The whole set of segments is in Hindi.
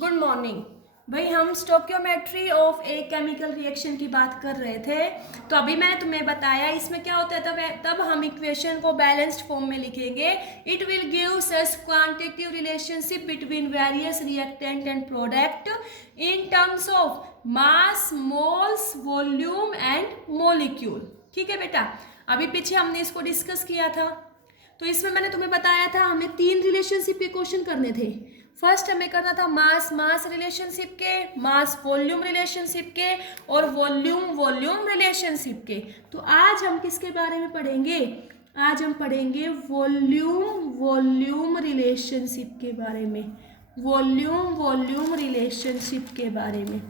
गुड मॉर्निंग भाई। हम stoichiometry of a chemical reaction की बात कर रहे थे। तो अभी मैंने तुम्हें बताया इसमें क्या होता है। तब हम इक्वेशन को बैलेंस्ड फॉर्म में लिखेंगे। It will give such quantitative relationship between various reactant and product in terms of mass, moles, volume and molecule. ठीक है बेटा, अभी पीछे हमने इसको डिस्कस किया था। तो इसमें मैंने तुम्हें बताया था हमें 3 रिलेशनशिप के क्वेश्चन करने थे। फर्स्ट हमें करना था मास मास रिलेशनशिप के, मास वॉल्यूम रिलेशनशिप के और वॉल्यूम वॉल्यूम रिलेशनशिप के। तो आज हम किसके बारे में पढ़ेंगे? आज हम पढ़ेंगे वॉल्यूम वॉल्यूम रिलेशनशिप के बारे में। वॉल्यूम वॉल्यूम रिलेशनशिप के बारे में।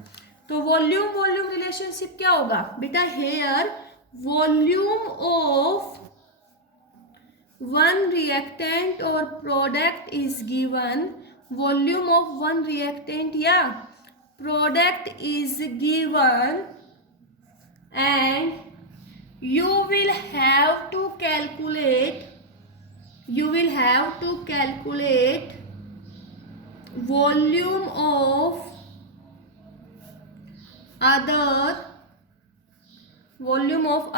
तो वॉल्यूम वॉल्यूम रिलेशनशिप क्या होगा बेटा? Here volume of one reactant or product is given, volume of one reactant या product is given, and you will have to calculate volume of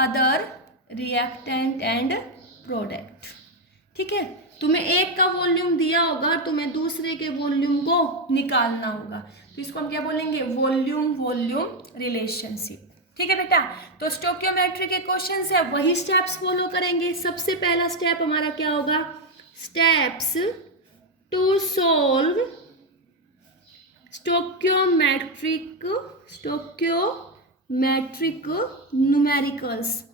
other reactant and product. ठीक है, तुम्हें एक का वॉल्यूम दिया होगा और तुम्हें दूसरे के वॉल्यूम को निकालना होगा। तो इसको हम क्या बोलेंगे? Volume volume relationship. ठीक है बेटा, तो स्टोक्योमेट्री के क्वेश्चन से वही स्टेप्स फॉलो करेंगे। सबसे पहला स्टेप हमारा क्या होगा? Steps to solve stoichiometric numericals.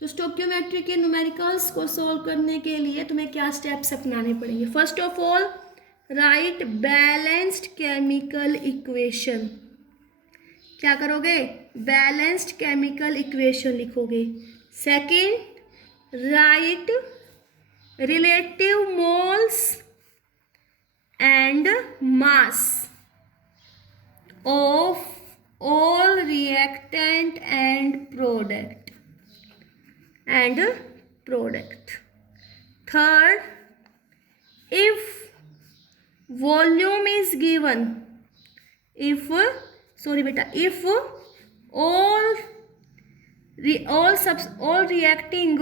तो स्टोक्योमेट्री के न्यूमेरिकल्स को सॉल्व करने के लिए तुम्हें क्या स्टेप्स अपनाने पड़ेंगे? First of all write balanced chemical equation. क्या करोगे? बैलेंस्ड केमिकल इक्वेशन लिखोगे। Second write relative moles and mass of all reactant and product. Third, if volume is given, if all reacting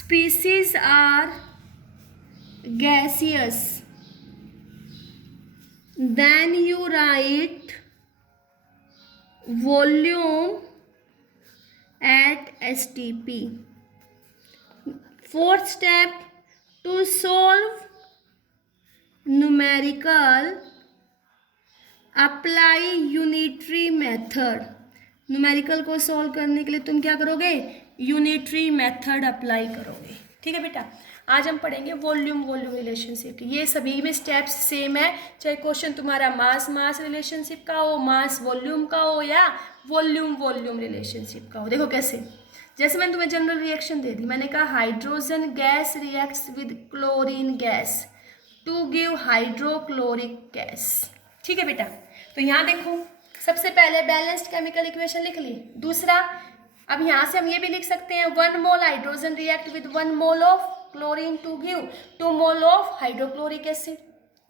species are gaseous, then you write volume at STP. Fourth step, to solve numerical, apply unitary method. Numerical को सॉल्व करने के लिए तुम क्या करोगे? यूनिटरी मेथड अप्लाई करोगे। ठीक है बेटा, आज हम पढ़ेंगे वॉल्यूम वॉल्यूम रिलेशनशिप। ये सभी में स्टेप्स सेम है, चाहे क्वेश्चन तुम्हारा मास मास रिलेशनशिप का हो, मास वॉल्यूम का हो या वॉल्यूम वॉल्यूम रिलेशनशिप का हो। देखो कैसे, जैसे मैंने तुम्हें जनरल रिएक्शन दे दी। मैंने कहा hydrogen gas reacts with chlorine gas to give hydrochloric gas. ठीक है बेटा, तो यहाँ देखो सबसे पहले बैलेंस्ड केमिकल इक्वेशन लिख ली। दूसरा, अब यहाँ से हम ये भी लिख सकते हैं 1 mole hydrogen react with 1 mole of chlorine to give 2 mole of hydrochloric acid.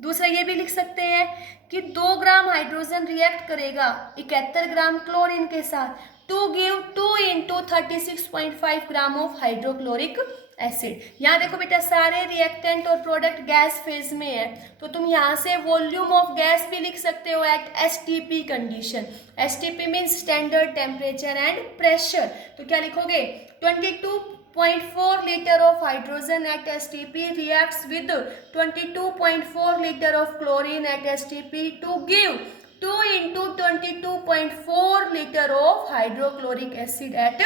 दूसरा ये भी लिख सकते हैं कि 2 ग्राम हाइड्रोजन रिएक्ट करेगा 71 ग्राम क्लोरीन के साथ to give 2 × 36.5 gram of hydrochloric acid. यहाँ देखो बेटा सारे रिएक्टेंट और प्रोडक्ट गैस फेज में है, तो तुम यहाँ से वॉल्यूम ऑफ गैस भी लिख सकते हो at STP condition. STP means standard temperature and pressure. तो क्या लिखोगे? 22.4 litre of hydrogen at STP reacts with 22.4 litre of chlorine at STP to give 2 × 22.4 litre of hydrochloric acid at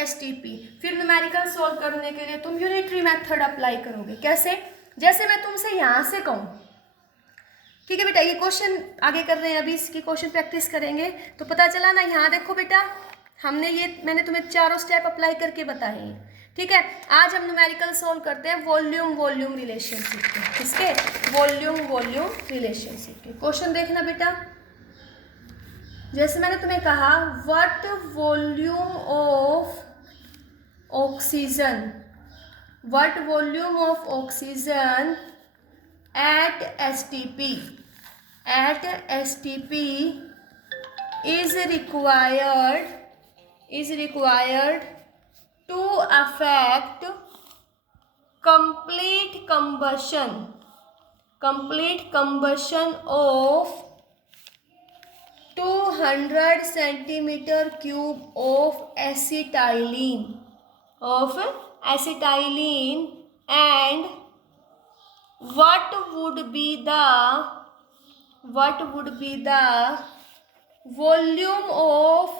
STP। फिर न्यूमेरिकल सॉल्व करने के लिए तुम यूनिटरी मेथड अप्लाई करोगे। कैसे? जैसे मैं तुमसे यहाँ से कहूँ, ठीक है बेटा, ये क्वेश्चन आगे कर रहे हैं, अभी इसकी क्वेश्चन प्रैक्टिस करेंगे। तो पता चला ना, यहाँ देखो बेटा मैंने तुम्हें चारों स्टेप अप्लाई करके बताए हैं। ठीक है, आज हम न्यूमेरिकल सॉल्व करते हैं वॉल्यूम वॉल्यूम रिलेशनशिप के। किसके? वॉल्यूम वॉल्यूम रिलेशनशिप के। क्वेश्चन देखना बेटा, जैसे मैंने तुम्हें कहा what volume of oxygen, what volume of oxygen at STP, at STP is required to affect complete combustion of 200 centimeter cube of acetylene and what would be the volume of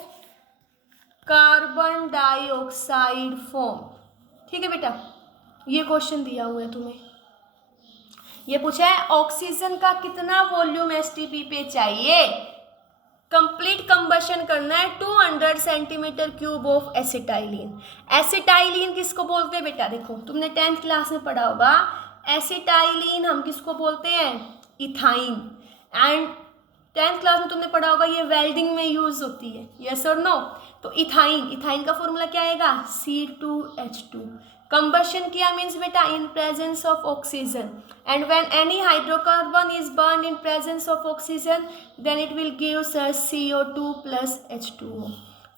carbon dioxide form. ठीक है बेटा, ये क्वेश्चन दिया हुआ है तुम्हें, ये पूछा है ऑक्सीजन का कितना वॉल्यूम एसटीपी पे चाहिए, कंप्लीट कंबशन करना है 200 centimetre cube of acetylene. Acetylene किसको बोलते हैं बेटा, देखो तुमने 10th क्लास में पढ़ा होगा, एसिटाइलिन हम किसको बोलते हैं, इथाइन। एंड 10th क्लास में तुमने पढ़ा होगा ये वेल्डिंग में यूज होती है, यस और नो। तो इथाइन का फॉर्मूला क्या आएगा, C2H2। कंबशन किया मीन्स बेटा in presence of oxygen, and when any hydrocarbon is burn in presence of oxygen then it will gives us CO2 plus H2O।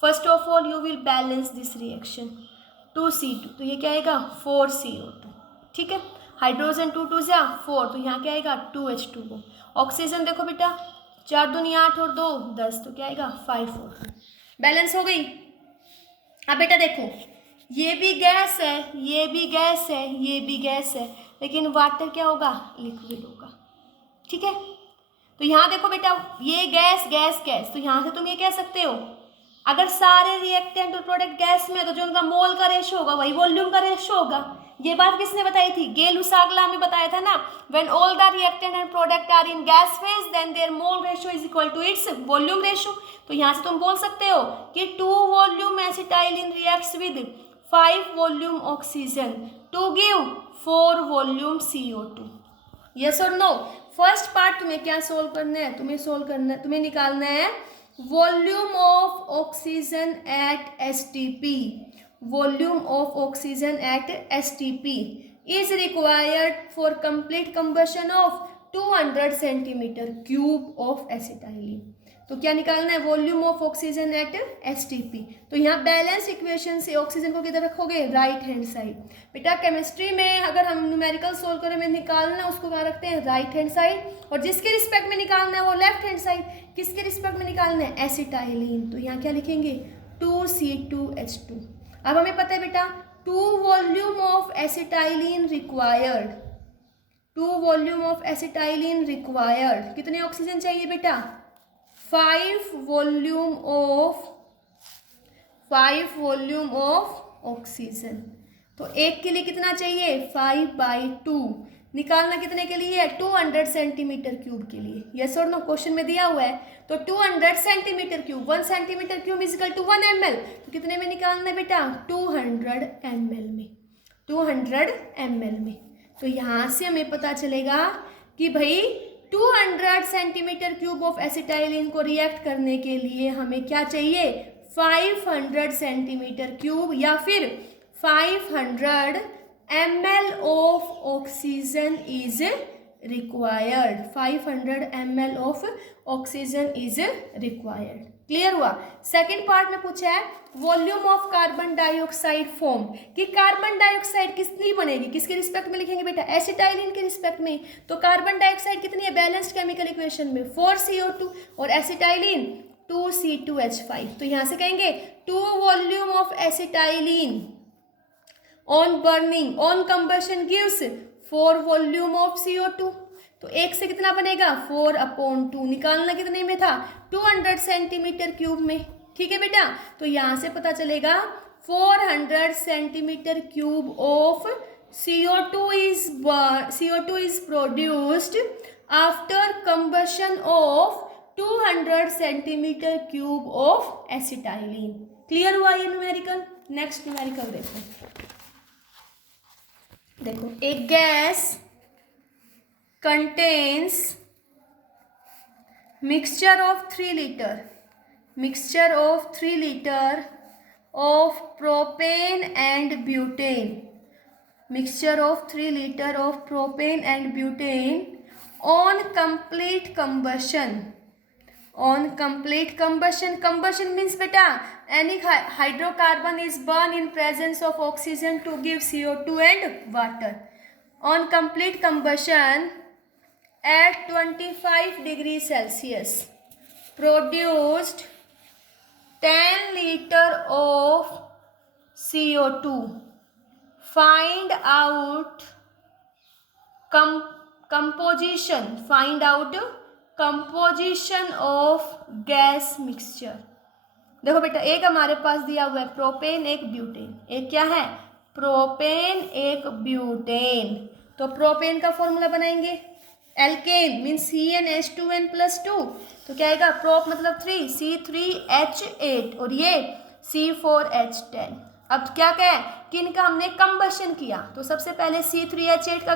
First of all you will balance this reaction 2C2, तो ये क्या आएगा 4CO2। ठीक है, हाइड्रोजन 2 2 जा 4, तो यहाँ क्या आएगा 2H2O। ऑक्सीजन देखो बेटा 4 दूनी 8 और 2 10, तो क्या आएगा 5 और 2, बैलेंस हो गई। अब बेटा देखो ये भी गैस है, ये भी गैस है, ये भी गैस है, लेकिन वाटर क्या होगा, लिक्विड होगा। ठीक है, तो यहाँ देखो बेटा ये गैस गैस गैस, तो यहाँ से तुम ये कह सकते हो अगर सारे रिएक्टेंट और प्रोडक्ट गैस में, तो जो उनका मोल का रेशो होगा वही वॉल्यूम का रेशो होगा। ये बात किसने बताई थी, गेल-लुसाग्ला में बताया था ना, when all the reactant and product are in gas phase then their mole ratio is equal to its volume ratio. तो यहाँ से तुम बोल सकते हो कि 2 volume acetylene reacts with 5 volume oxygen to give 4 volume CO2। Yes और नो। फर्स्ट पार्ट तुम्हें क्या सोल्व करना है, तुम्हें निकालना है volume of oxygen at STP। volume of oxygen at STP is required for complete combustion of 200 centimeter cube of acetylene। तो क्या निकालना है, volume of oxygen at STP। तो यहाँ बैलेंस इक्वेशन से ऑक्सीजन को किधर रखोगे, राइट हैंड साइड। बेटा केमिस्ट्री में अगर हम न्यूमेरिकल सोल्व करें में निकालना उसको कहाँ रखते हैं, राइट हैंड साइड, और जिसके रिस्पेक्ट में निकालना है वो लेफ्ट हैंड साइड। किसके रिस्पेक्ट में निकालना है, एसिटाइलिन, तो यहाँ क्या लिखेंगे 2C2H2। अब हमें पता है बेटा 2 volume of acetylene required, 2 volume of acetylene required, कितने ऑक्सीजन चाहिए बेटा, 5 वॉल्यूम ऑफ ऑक्सीजन। तो एक के लिए कितना चाहिए, 5/2। निकालना कितने के लिए, 200 सेंटीमीटर क्यूब के लिए, यस और नो, क्वेश्चन में दिया हुआ है। तो 200 centimetre cube, 1 centimetre cube is equal to 1 ml, तो कितने में निकालना है बेटा, 200 ml में, 200 ml में। तो यहाँ से हमें पता चलेगा कि भाई 200 सेंटीमीटर क्यूब ऑफ एसिटाइलिन को रिएक्ट करने के लिए हमें क्या चाहिए, 500 सेंटीमीटर क्यूब या फिर 500 ml of oxygen is required, 500 ml of oxygen is required। Clear हुआ। सेकंड पार्ट में पूछा है volume of carbon dioxide form, कि कार्बन डाइऑक्साइड कितनी बनेगी, किसके रिस्पेक्ट में लिखेंगे बेटा, एसिटाइलिन के रिस्पेक्ट में। तो कार्बन डाइऑक्साइड कितनी है बैलेंस्ड केमिकल इक्वेशन में, 4CO2, और एसिटाइलिन 2C2H5। तो यहाँ से कहेंगे 2 volume of acetylene on burning on combustion gives 4 volume of CO2। तो एक से कितना बनेगा, 4/2। निकालना कितने में था, 200 सेंटीमीटर क्यूब में। ठीक है बेटा, तो यहाँ से पता चलेगा 400 centimetre cube of CO2 is produced after combustion of 200 centimetre cube of acetylene. Clear हुआ ये न्यूमेरिकल। नेक्स्ट न्यूमेरिकल देखो एक gas contains mixture of 3 liter of propane and butane, mixture of 3 liter of propane and butane on complete combustion, on complete combustion, combustion means बेटा any hydrocarbon is burned in presence of oxygen to give CO2 and water. On complete combustion at 25 degrees Celsius produced 10 liter of CO2. Find out composition, find out composition of gas mixture. देखो बेटा एक हमारे पास दिया हुआ है प्रोपेन, एक ब्यूटेन, एक क्या है प्रोपेन, एक ब्यूटेन। तो प्रोपेन का फॉर्मूला बनाएंगे, एल्केन मीन्स CnH2n+2, तो क्या आएगा प्रोप मतलब 3 C3H8 और ये C4H10। अब क्या कहे कि इनका हमने कंबशन किया, तो सबसे पहले C3H8 का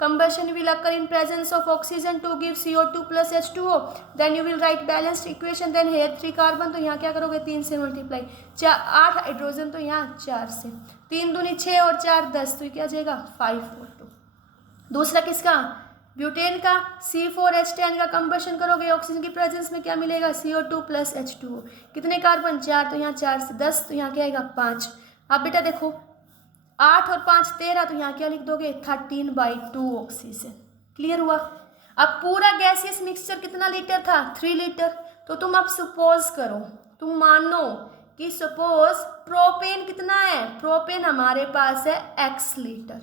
combustion will occur in presence of oxygen to give CO2 + H2O, then you will write balanced equation, then here 3 carbon, तो यहाँ क्या करोगे 3 से मल्टीप्लाई, 8 हाइड्रोजन, तो यहाँ 4 से, 3 दूनी 6 और 4 10, तो ये क्या आ जाएगा 5O2। दूसरा किसका ब्यूटेन का C4H10 का कंबशन करोगे ऑक्सीजन की प्रेजेंस में, क्या मिलेगा CO2 + H2O, कितने कार्बन 4, तो यहाँ 4 से 10, तो यहाँ क्या आएगा 5। अब बेटा देखो 8 और 5 13, तो यहाँ क्या लिख दोगे 13/2 ऑक्सीजन। क्लियर हुआ। अब पूरा गैसियस मिक्सचर कितना लीटर था 3 लीटर, तो तुम अब सपोज करो, तुम मानो कि सपोज प्रोपेन कितना है, प्रोपेन हमारे पास है x लीटर,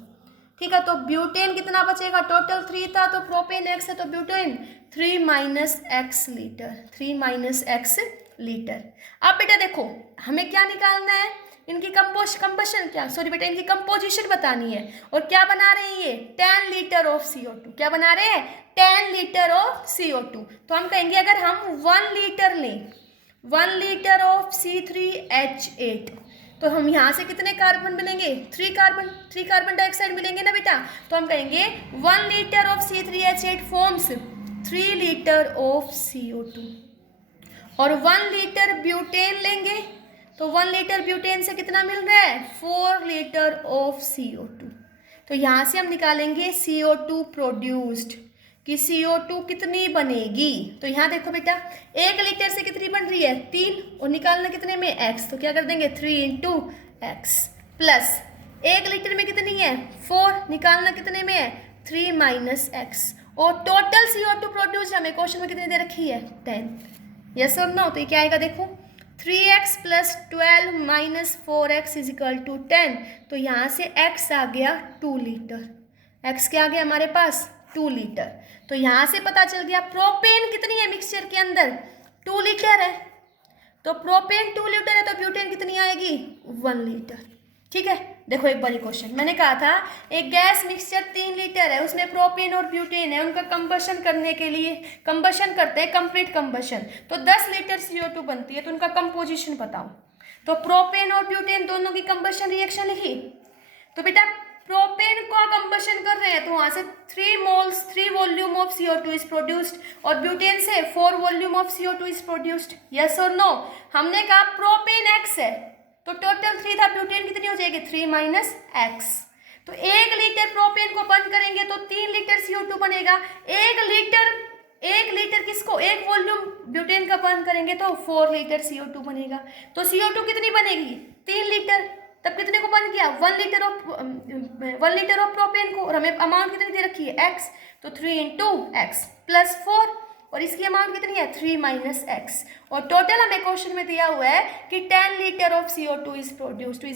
ठीक है, तो ब्यूटेन कितना बचेगा, टोटल 3 था तो प्रोपेन x है, तो butane 3 - x litre, 3 - x litre. अब बेटा देखो हमें क्या निकालना है, इनकी कंबशन क्या सॉरी बेटा इनकी कंपोजिशन बतानी है, और क्या बना रहे हैं ये 10 लीटर ऑफ CO2, क्या बना रहे हैं 10 लीटर ऑफ CO2। तो हम कहेंगे अगर हम 1 लीटर लें, 1 लीटर ऑफ C3H8, तो हम यहाँ से कितने कार्बन मिलेंगे 3 कार्बन डाइऑक्साइड मिलेंगे ना बेटा, तो हम कहेंगे 1 litre of C3H8 forms 3 litre of CO2, और 1 लीटर ब्यूटेन लेंगे तो 1 लीटर ब्यूटेन से कितना मिल रहा है 4 लीटर ऑफ CO2। तो यहाँ से हम निकालेंगे CO2 प्रोड्यूस्ड कि CO2 कितनी बनेगी, तो यहाँ देखो बेटा 1 लीटर से कितनी बन रही है 3, और निकालना कितने में x, तो क्या कर देंगे 3 × x प्लस 1 लीटर में कितनी है 4, निकालना कितने में है 3 - x, और टोटल CO2 प्रोड्यूस्ड हमें क्वेश्चन में कितनी दे रखी है 10। यस और नो, तो ये क्या आएगा देखो 3x + 12 - 4x = 10, तो यहाँ से x आ गया 2 लीटर, x क्या आ गया हमारे पास 2 लीटर। तो यहाँ से पता चल गया प्रोपेन कितनी है मिक्सचर के अंदर 2 लीटर है, तो प्रोपेन 2 लीटर है तो ब्यूटेन कितनी आएगी 1 लीटर। ठीक है, देखो एक बारी क्वेश्चन मैंने कहा था एक गैस मिक्सचर 3 लीटर है, उसमें प्रोपेन और ब्यूटेन है, उनका कंबशन करने के लिए कंबशन करते हैं कंप्लीट कंबशन, तो 10 लीटर CO2 बनती है, तो उनका कंपोजिशन बताओ। तो प्रोपेन और ब्यूटेन दोनों की कंबशन रिएक्शन लिखी, तो बेटा प्रोपेन को कंबशन कर रहे हैं तो वहाँ से 3 moles 3 volume of CO2 is produced, और ब्यूटेन से 4 volume of CO2 is produced. Yes और नो, हमने कहा प्रोपेन x है तो टोटल 3 था, ब्यूटेन कितनी हो जाएगी 3 - x, तो 1 लीटर प्रोपेन को बर्न करेंगे तो 3 लीटर CO2 बनेगा, 1 लीटर किसको 1 वॉल्यूम ब्यूटेन का बर्न करेंगे तो 4 लीटर CO2 बनेगा। तो CO2 कितनी बनेगी 3 लीटर, तब कितने को बर्न किया 1 लीटर ऑफ प्रोपेन को, और हमें अमाउंट कितनी दे रखी है x, तो 3 × x प्लस 4, और इसकी अमाउंट कितनी है 3 - x, और टोटल हमें क्वेश्चन में दिया हुआ है कि 10 litre of CO2 is produced =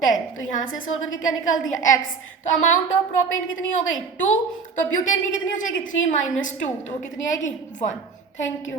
10, तो यहाँ से सोल्व करके क्या निकाल दिया x, तो अमाउंट ऑफ प्रोपेन कितनी हो गई 2, तो ब्यूटेन की कितनी हो जाएगी 3 - 2, तो कितनी आएगी 1। Thank you.